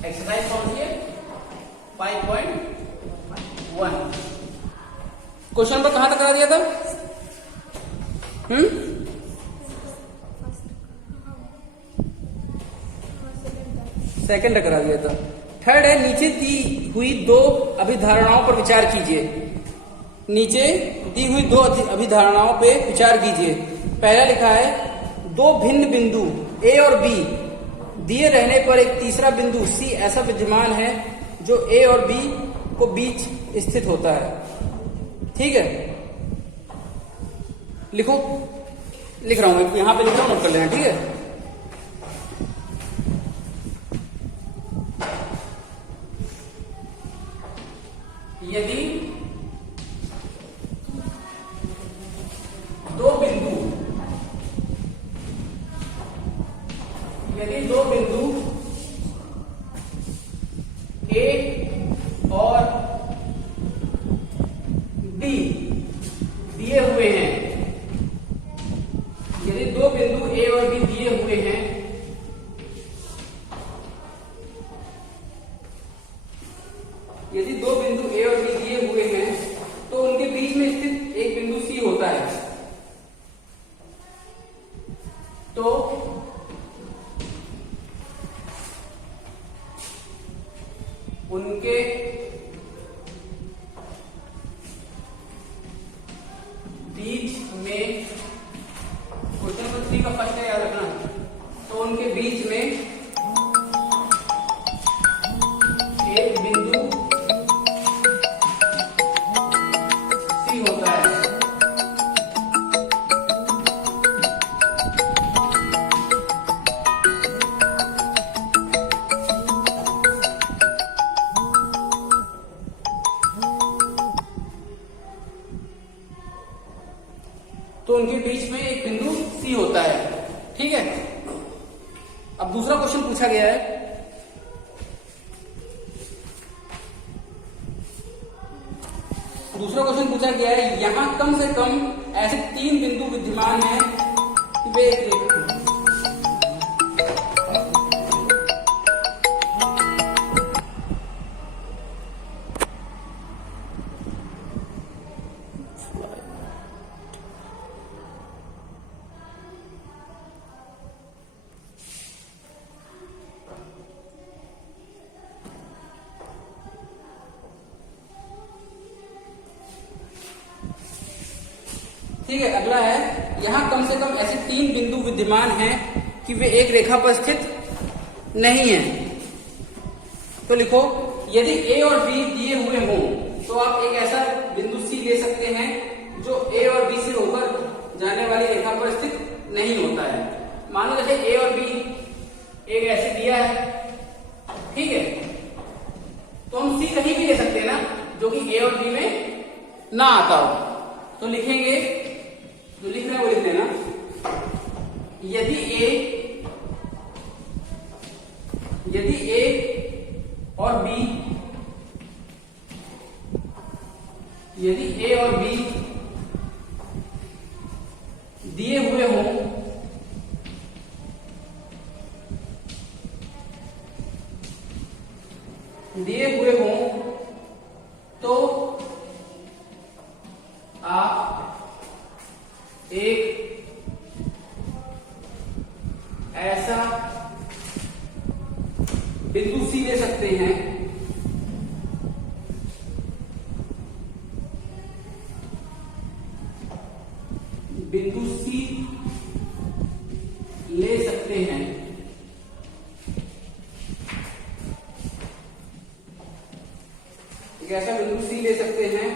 Exercise कौन सी है? 5.1। Question पर कहां तक करा दिया था? सेकंड तक करा दिया था। थर्ड है, नीचे दी हुई दो अभिधारणाओं पर विचार कीजिए। नीचे दी हुई दो अभिधारणाओं पे विचार कीजिए। पहला लिखा है, दो भिन्न बिंदु ए और बी दिए रहने पर एक तीसरा बिंदु सी ऐसा विद्यमान है जो ए और बी को बीच स्थित होता है। ठीक है, लिखो। लिख रहा हूं, यहां पे लिख रहा हूं, नोट कर लेना। ठीक है, यदि दो बिंदु ए और बी दिए हुए हैं, यदि दो बिंदु ए और बी दिए हुए हैं, यदि दो बिंदु ए और बी दिए हुए हैं तो उनके बीच में स्थित एक बिंदु सी होता है। तो उनके बीच में, क्वेश्चन नंबर 3 का फर्स्ट है, याद रखना। तो उनके बीच में एक बिंदु सी होता है। तो उनके बीच में एक बिंदु सी होता है। ठीक है, अब दूसरा क्वेश्चन पूछा गया है, यहां कम से कम ऐसे 3 बिंदु विद्यमान हैं कि वे एक रेखा। ठीक है, अगला है, यहां कम से कम ऐसे 3 बिंदु विद्यमान हैं कि वे एक रेखा पर स्थित नहीं है। तो लिखो, यदि ए और बी दिए हुए हों तो आप एक ऐसा बिंदु सी ले सकते हैं जो ए और बी से होकर जाने वाली रेखा पर स्थित नहीं होता है। मान लो जैसे ए और बी एक ऐसे दिया है, ठीक है, तो हम सी कहीं भी ले सकते हैं ना, जो कि ए और बी में ना आता हो। तो लिखेंगे, जो लिख रहे हैं वो लिख देना, यदि ए और बी, यदि ए और बी दिए हुए हों तो आप एक ऐसा बिंदु सी ले सकते हैं एक ऐसा बिंदु सी ले सकते हैं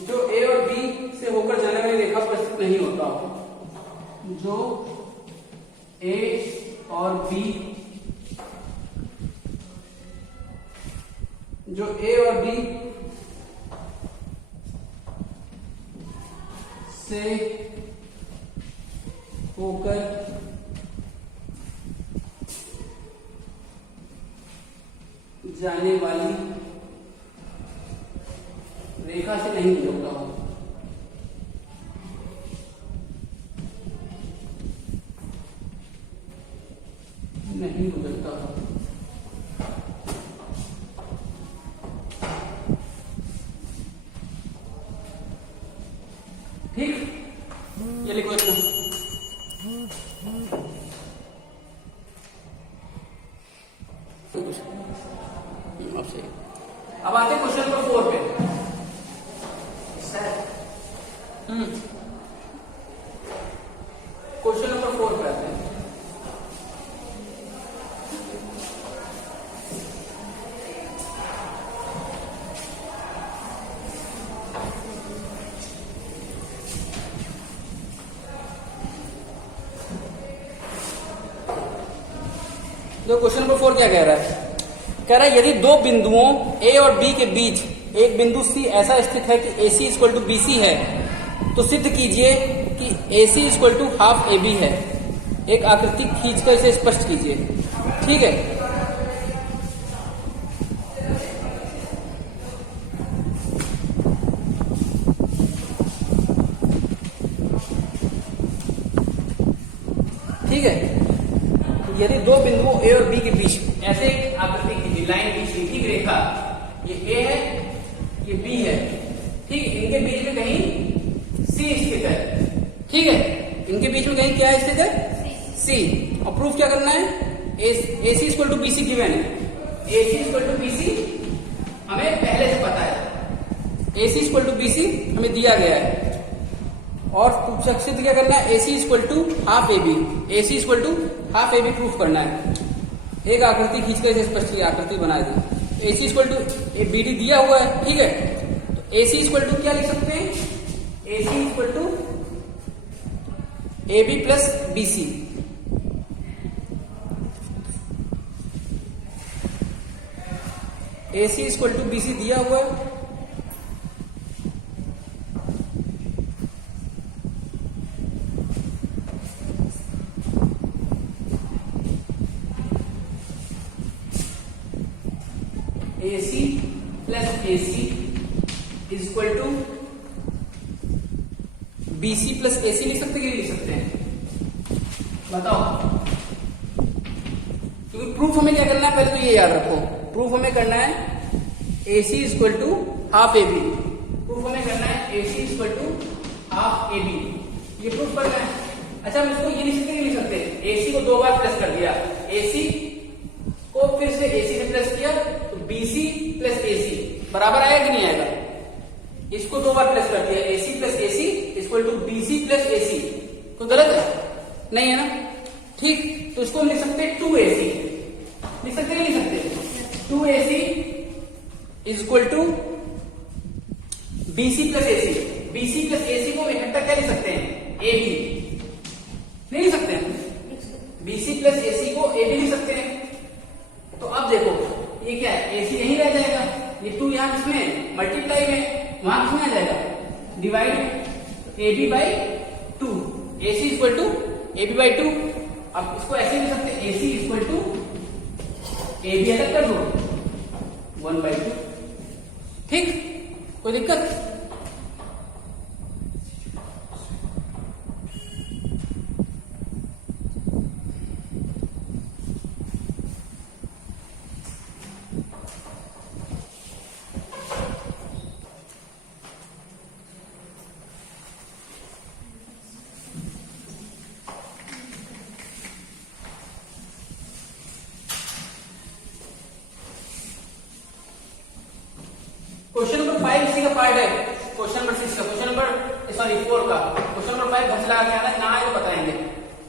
जो ए और बी से होकर जाने वाली रेखा पर स्थित नहीं होता, जो ए और बी से होकर जाने वाली रेखा से नहीं जुड़ता हो। नहीं गुजरता। ठीक, ये लिखो इतना। अब सही। अब आते क्वेश्चन नंबर 4 पे। क्वेश्चन नंबर 4 पे आते हैं। जो क्वेश्चन नंबर 4 क्या कह रहा है? कह रहा है यदि दो बिंदुओं ए और बी के बीच एक बिंदु सी ऐसा स्थित है कि A C equal to B C है, तो सिद्ध कीजिए कि A C equal to half A B है। एक आकृति खींचकर इसे स्पष्ट कीजिए। ठीक है, ठीक है। यदि दो बिंदुओं ए और बी के बीच ऐसे एक आकृति खींची, लाइन खींची, ठीक, रेखा, ये ए है, ये बी है, ठीक, इनके बीच में कहीं सी स्थित है। ठीक है, इनके बीच में कहीं क्या स्थित है? सी। और प्रूफ क्या करना है? A C equal to B C given है। A C equal to B C हमें पहले से पता है। A C equal to B C हमें दिया गया है। और सिद्ध क्या करना है? A C equal to half A B. A C equal to half A B proof करना है। एक आकृति खींचकर इसे स्पष्ट आकृति बना दी। A C equal to A B D दिया हुआ है। ठीक है, तो ए सी इक्वल टू क्या लिख सकते हैं? A C equal to A B plus B C. A C equal to B C दिया हुआ है। A C plus A C is equal to B C plus A C लिख सकते कि नहीं लिख सकते हैं? बताओ। क्योंकि प्रूफ हमें क्या करना है, पहले तो ये याद रखो। प्रूफ हमें करना है A C is equal to half A B. Proof हमें करना है A C is equal to half A B. ये प्रूफ करना है। अच्छा, हम इसको ये लिख सकते नहीं लिख सकते? ए सी को 2 बार प्लस कर दिया, ए सी को फिर से ए सी से प्लस किया, तो बी सी प्लस ए सी बराबर आएगा कि नहीं आएगा? इसको 2 बार प्लस कर दिया, A C plus A C equal to B C plus A C. तो गलत है? नहीं है ना? ठीक, तो इसको हम लिख सकते हैं 2ac। लिख सकते नहीं लिख सकते? 2ac is equal to bc plus ac। bc plus ac को इकट्ठा क्या लिख सकते हैं? ab। नहीं लिख सकते हैं? bc प्लस ac को ab लिख सकते हैं। तो अब देखो ये क्या है? ac यहीं रह जाएगा, ये 2 यहां किसमें मल्टीप्लाई में, वहां किसमें आ जाएगा? Divide ab by 2। ac equal to ab by 2। अब इसको ऐसे लिख सकते हैं, ac इक्वल टू ab अलग कर दो 1/2। ठीक, कोई दिक्कत? क्वेश्चन नंबर 5 इसी का पार्ट है। क्वेश्चन नंबर 6 का, क्वेश्चन नंबर सॉरी 4 का। क्वेश्चन नंबर 5 घर लगा के आना, ना आए तो बताएंगे।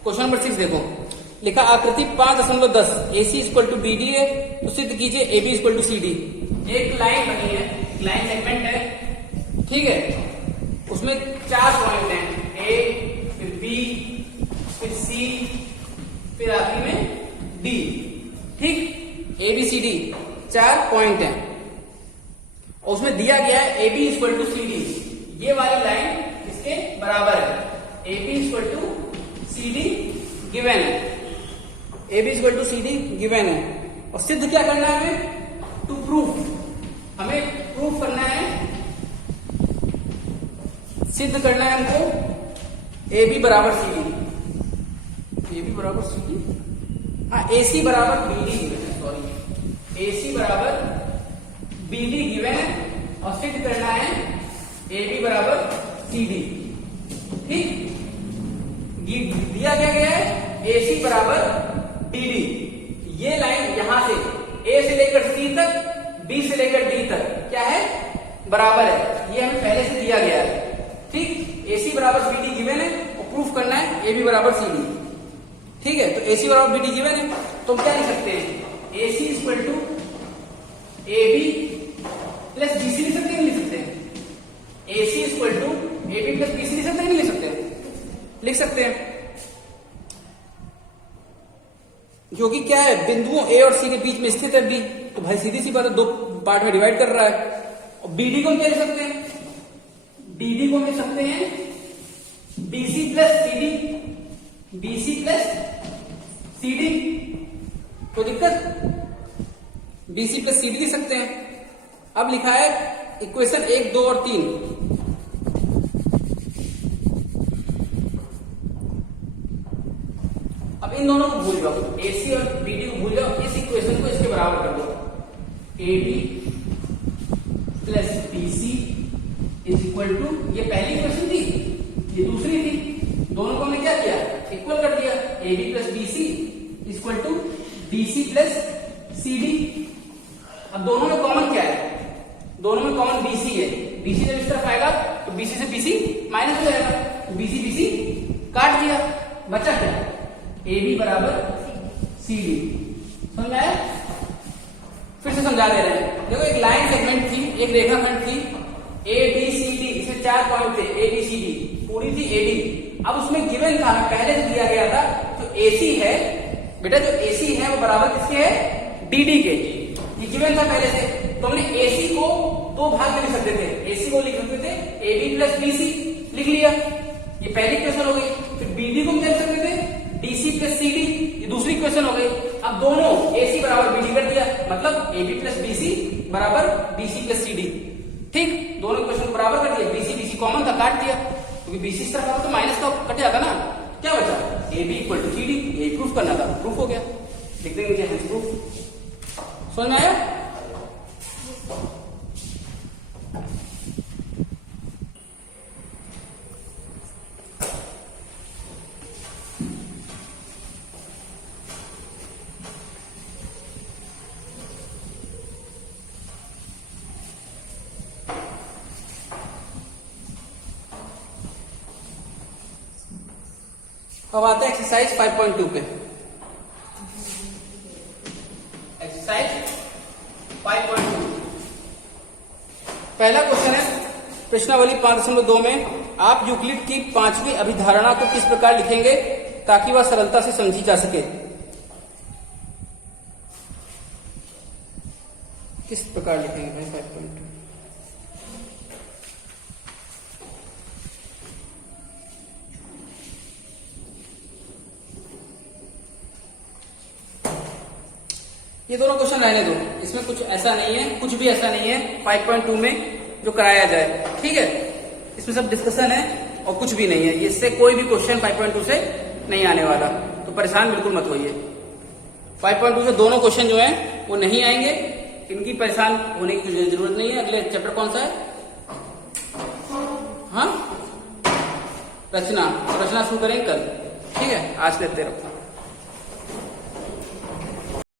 क्वेश्चन नंबर 6 देखो, लिखा आकृति 5.10 AC इक्वल टू BD है, तो सिद्ध कीजिए AB इक्वल टू CD। एक लाइन बनी है, लाइन सेगमेंट है, ठीक है, उसमें 4 पॉइंट हैं, A, फिर B, फिर C, फिर आखिरी में D। ठीक, ABCD 4 पॉइंट हैं, और उसमें दिया गया है AB इक्वल टू CD। ये वाली लाइन इसके बराबर है। AB equal to CD given है, AB equal to CD given है। और सिद्ध क्या करना है हमें? टू प्रूफ, हमें प्रूफ करना है, सिद्ध करना है हमको AB बराबर CD। AB बराबर CD, AC बराबर BD गिवन है, सॉरी AC बराबर BD गिवन है और सिद्ध करना है AB बराबर CD। ठीक, दिया क्या गया है AC बराबर BD। ये लाइन यहां से A से लेकर C तक, B से लेकर D तक क्या है, बराबर है। ये हमें पहले से दिया गया है। ठीक, AC बराबर BD गिवन है और प्रूफ करना है AB बराबर CD। ठीक है, तो AC बराबर BD गिवन है तो हम क्या लिख सकते हैं, AC equal to AB plus BC लिख सकते हैं, नहीं लिख सकते हैं। AC equal to AB plus BC लिख सकते हैं, नहीं लिख सकते हैं, लिख सकते हैं। जो कि क्या है, बिंदुओं A और C के बीच में स्थित है B, तो भाई सीधी सी बात है, दो पार्ट में डिवाइड कर रहा है। और BD को हम क्या लिख सकते हैं, BD को हम लिख सकते हैं BC plus CD, BC plus CD। कोई दिक्कत, BC प्लस CD लिख सकते हैं। अब लिखा है इक्वेशन 1, 2 और 3। अब इन दोनों को भूल जाओ, AC और BD को भूल जाओ, इस इक्वेशन को इसके बराबर कर दो, AB plus BC is equal to, ये पहली इक्वेशन थी, ये दूसरी थी, दोनों को हमने क्या किया, इक्वल कर दिया। AB plus BC equal to BC plus CD। अब दोनों में कॉमन क्या है, दोनों में कॉमन BC है। BC जब इस तरफ आएगा तो BC से BC माइनस हो जाएगा, तो BC BC काट दिया, बचा क्या, AB बराबर CD। समझ में आया? फिर से समझा दे रहे हैं। देखो एक लाइन सेगमेंट थी, एक रेखाखंड थी ABCD, इसमें 4 पॉइंट थे ABCD, पूरी थी AD। अब उसमें गिवन था, पहले से दिया गया था, जो AC है बेटा, जो AC है वो बराबर किसके है, DD के। ये गिवन था पहले से, तो हमने AC को दो भाग में लिख सकते थे। AC को लिख सकते थे AB प्लस BC, लिख लिया, ये पहली इक्वेशन हो गई। फिर BD को हम क्या लिख सकते थे, DC प्लस CD, ये दूसरी इक्वेशन हो गई। अब दोनों AC बराबर BD कर दिया, मतलब AB प्लस BC बराबर BC प्लस CD। ठीक, दोनों इक्वेशन बराबर कर दिया, BC BC कॉमन था, काट दिया, क्योंकि BC इस तरफ तो माइनस का कट जाता ना, क्या बचा, AB इक्वल टू CD। यही प्रूफ करना था, प्रूफ हो गया, लिख देंगे नीचे प्रूफ। समझ में आया? अब आते हैं एक्सरसाइज 5.2 पे। एक्सरसाइज 5.2 पहला क्वेश्चन है प्रश्नावली 5.2 में, आप यूक्लिड की 5वीं अभिधारणा को किस प्रकार लिखेंगे ताकि वह सरलता से समझी जा सके। किस प्रकार लिखेंगे भाई 5.2? ये दोनों क्वेश्चन रहने दो, इसमें कुछ ऐसा नहीं है, कुछ भी ऐसा नहीं है 5.2 में जो कराया जाए। ठीक है, इसमें सब डिस्कशन है और कुछ भी नहीं है, इससे कोई भी क्वेश्चन 5.2 से नहीं आने वाला, तो परेशान बिल्कुल मत होइए। 5.2 से दोनों क्वेश्चन जो हैं वो नहीं आएंगे, इनकी परेशान होने की जरूरत नहीं है। अगले चैप्टर कौन सा है, हाँ रचना, तो रचना शुरू करेंगे कल। ठीक है, आज लेते रखो।